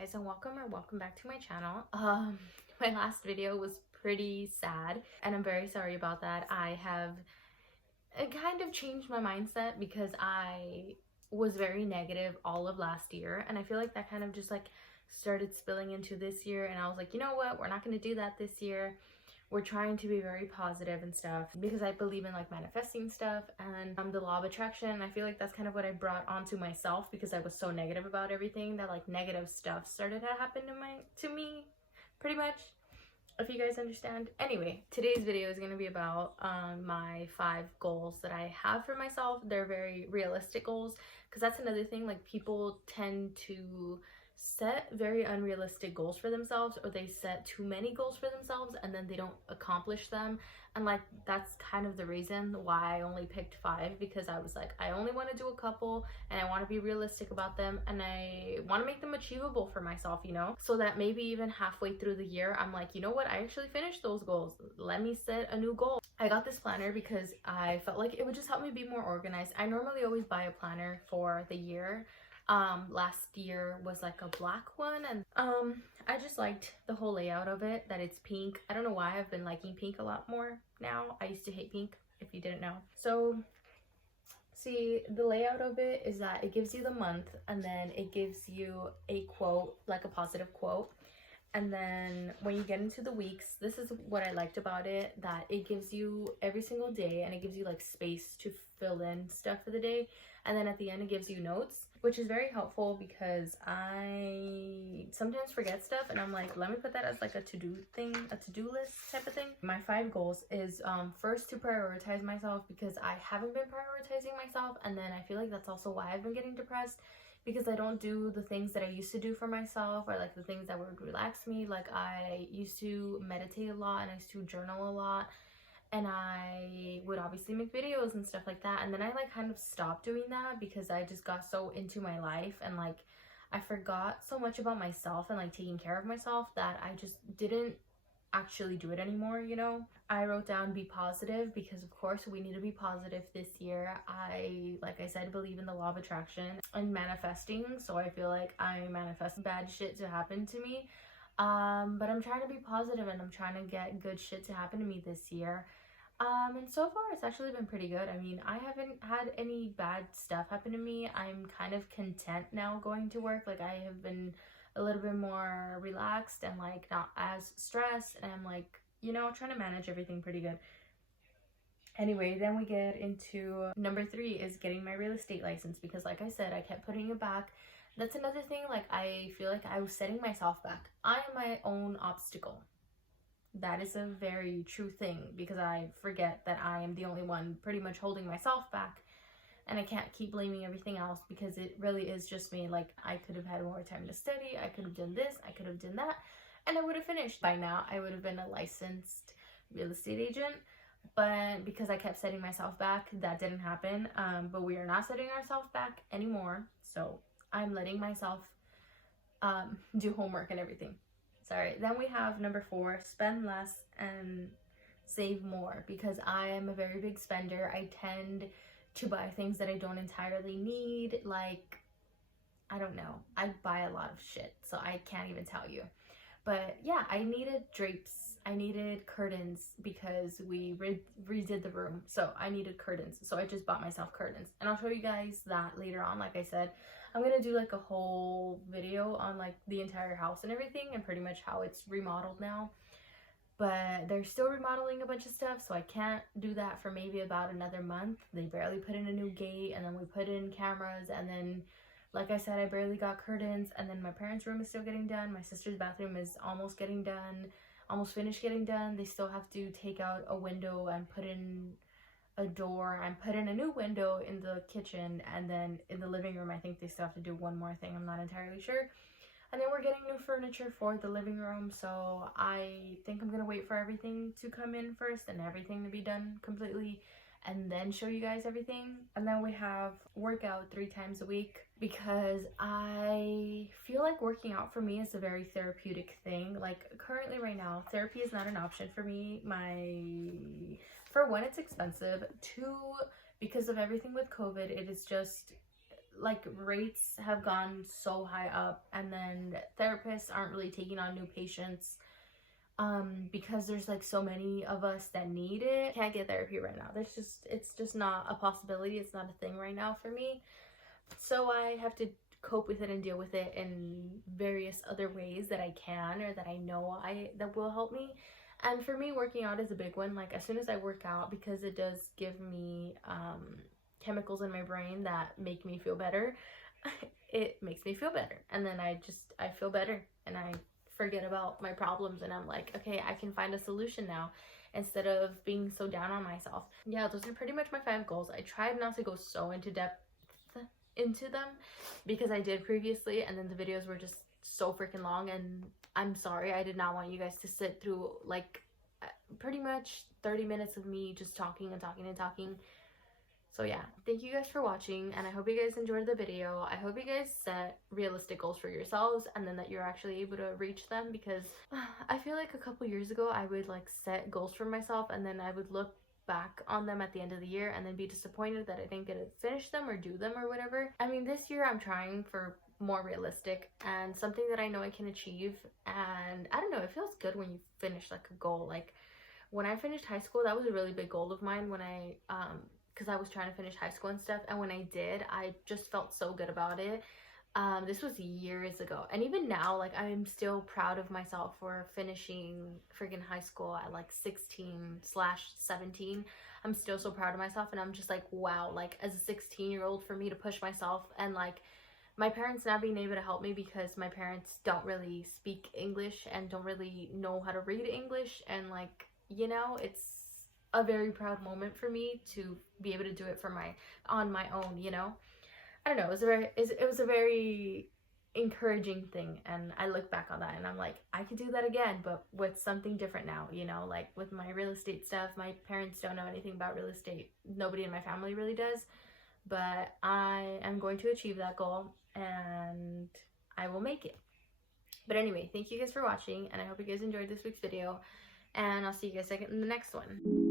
guys, and welcome back to my channel. My last video was pretty sad and I'm very sorry about that. I have kind of changed my mindset because I was very negative all of last year, and I feel like that kind of just like started spilling into this year, and I was like, you know what, we're not going to do that this year. We're trying to be very positive and stuff because I believe in like manifesting stuff and the law of attraction. I feel like that's kind of what I brought onto myself because I was so negative about everything that like negative stuff started to happen to me pretty much, if you guys understand. Anyway, today's video is going to be about my 5 goals that I have for myself. They're very realistic goals because that's another thing, like people tend to set very unrealistic goals for themselves, or they set too many goals for themselves and then they don't accomplish them. And like that's kind of the reason why I only picked 5, because I was like, I only want to do a couple and I want to be realistic about them and I want to make them achievable for myself, you know, so that maybe even halfway through the year I'm like, you know what, I actually finished those goals. Let me set a new goal. I got this planner because I felt like it would just help me be more organized. I normally always buy a planner for the year. Last year was like a black one, and I just liked the whole layout of it, that it's pink. I don't know why I've been liking pink a lot more now. I used to hate pink, if you didn't know. So see, the layout of it is that it gives you the month and then it gives you a quote, like a positive quote. And then when you get into the weeks, this is what I liked about it, that it gives you every single day and it gives you like space to fill in stuff for the day. And then at the end it gives you notes, which is very helpful because I sometimes forget stuff and I'm like, let me put that as like a to-do thing, a to-do list type of thing. My 5 goals is first to prioritize myself, because I haven't been prioritizing myself, and then I feel like that's also why I've been getting depressed, because I don't do the things that I used to do for myself, or like the things that would relax me. Like I used to meditate a lot and I used to journal a lot, and I would obviously make videos and stuff like that. And then I like kind of stopped doing that because I just got so into my life and like I forgot so much about myself and like taking care of myself that I just didn't actually do it anymore, you know. I wrote down be positive because of course we need to be positive this year. I, like I said, believe in the law of attraction and manifesting, so I feel like I manifest bad shit to happen to me, but I'm trying to be positive and I'm trying to get good shit to happen to me this year. And so far it's actually been pretty good. I mean, I haven't had any bad stuff happen to me. I'm kind of content now going to work. Like I have been a little bit more relaxed and like not as stressed, and I'm like, you know, trying to manage everything pretty good. Anyway, then we get into number 3 is getting my real estate license, because like I said, I kept putting it back. That's another thing, like I feel like I was setting myself back. I am my own obstacle. That is a very true thing, because I forget that I am the only one pretty much holding myself back, and I can't keep blaming everything else because it really is just me. Like I could have had more time to study, I could have done this, I could have done that, and I would have finished by now. I would have been a licensed real estate agent, but because I kept setting myself back, that didn't happen. But we are not setting ourselves back anymore, so I'm letting myself do homework and everything. Sorry. Then we have number 4, spend less and save more, because I am a very big spender. I tend to buy things that I don't entirely need. Like, I don't know, I buy a lot of shit, so I can't even tell you. But yeah, I needed drapes, I needed curtains because we redid the room, so I needed curtains, so I just bought myself curtains, and I'll show you guys that later on. Like I said, I'm gonna do like a whole video on like the entire house and everything and pretty much how it's remodeled now, but they're still remodeling a bunch of stuff, so I can't do that for maybe about another month. They barely put in a new gate, and then we put in cameras, and then like I said, I barely got curtains, and then my parents' room is still getting done. My sister's bathroom is almost getting done, almost finished getting done. They still have to take out a window and put in a door and put in a new window in the kitchen, and then in the living room I think they still have to do one more thing. I'm not entirely sure. And then we're getting new furniture for the living room, so I think I'm gonna wait for everything to come in first and everything to be done completely, and then show you guys everything. And then we have workout 3 times a week, because I feel like working out for me is a very therapeutic thing. Like currently right now, therapy is not an option for me. For one, it's expensive. 2, because of everything with COVID, it is just like rates have gone so high up, and then therapists aren't really taking on new patients because there's like so many of us that need it. Can't get therapy right now. It's just not a possibility. It's not a thing right now for me. So I have to cope with it and deal with it in various other ways that I can, or that I know that will help me. And for me, working out is a big one. Like as soon as I work out, because it does give me chemicals in my brain that make me feel better, it makes me feel better, and then I feel better, and I forget about my problems, and I'm like, okay, I can find a solution now, instead of being so down on myself. Yeah, those are pretty much my 5 goals. I tried not to go so into depth into them because I did previously, and then the videos were just so freaking long, and I'm sorry, I did not want you guys to sit through like pretty much 30 minutes of me just talking and talking and talking. So yeah, thank you guys for watching, and I hope you guys enjoyed the video. I hope you guys set realistic goals for yourselves, and then that you're actually able to reach them, because I feel like a couple years ago I would like set goals for myself, and then I would look back on them at the end of the year and then be disappointed that I didn't get to finish them or do them or whatever. I mean, this year I'm trying for more realistic and something that I know I can achieve, and I don't know, it feels good when you finish like a goal. Like when I finished high school, that was a really big goal of mine, when I because I was trying to finish high school and stuff, and when I did, I just felt so good about it. This was years ago, and even now, like, I'm still proud of myself for finishing freaking high school at like 16/17. I'm still so proud of myself, and I'm just like, wow, like as a 16-year-old, for me to push myself, and like my parents not being able to help me because my parents don't really speak English and don't really know how to read English, and like, you know, it's a very proud moment for me to be able to do it on my own, you know. I don't know, it was a very encouraging thing, and I look back on that and I'm like, I could do that again, but with something different now, you know, like with my real estate stuff. My parents don't know anything about real estate. Nobody in my family really does, but I am going to achieve that goal, and I will make it. But anyway, thank you guys for watching, and I hope you guys enjoyed this week's video, and I'll see you guys in the next one.